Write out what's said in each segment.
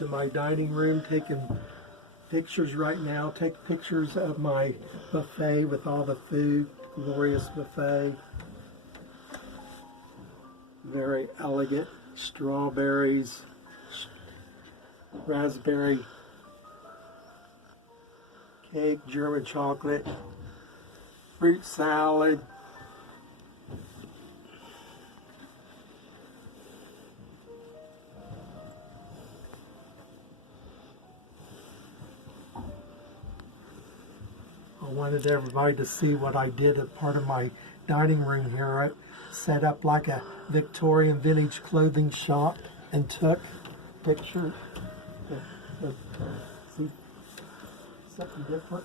to my dining room, taking pictures right now. Take pictures of my buffet with all the food. Glorious buffet. Very elegant. Strawberries, raspberry cake, German chocolate, fruit salad. I wanted everybody to see what I did at part of my dining room here. I set up like a Victorian vintage clothing shop and took pictures. See something different.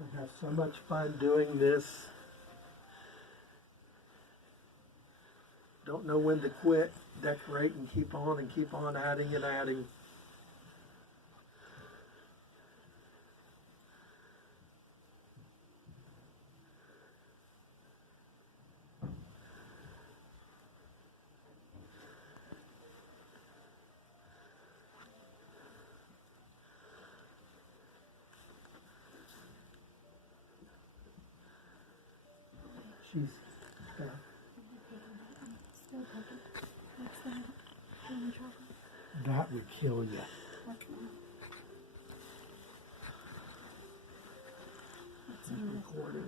I have so much fun doing this. Don't know when to quit. Decorate and keep on adding and adding. She's that would kill you. It's recording.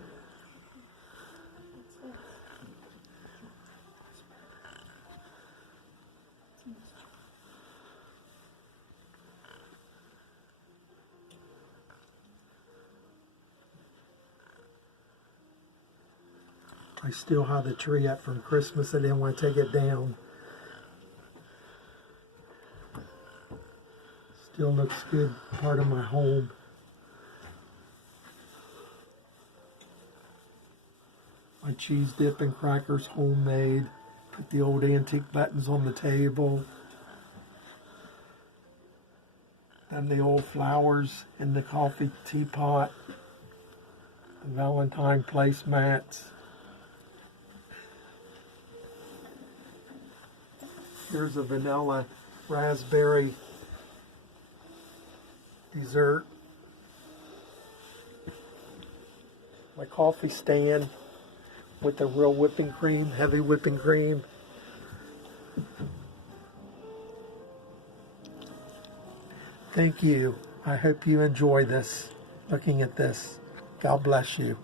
I still have the tree up from Christmas. I didn't want to take it down. Still looks good, part of my home. My cheese dip and crackers homemade. Put the old antique buttons on the table. Then the old flowers in the coffee teapot. The Valentine placemats. Here's a vanilla raspberry dessert. My coffee stand with the real whipping cream, heavy whipping cream. Thank you. I hope you enjoy this, looking at this. God bless you.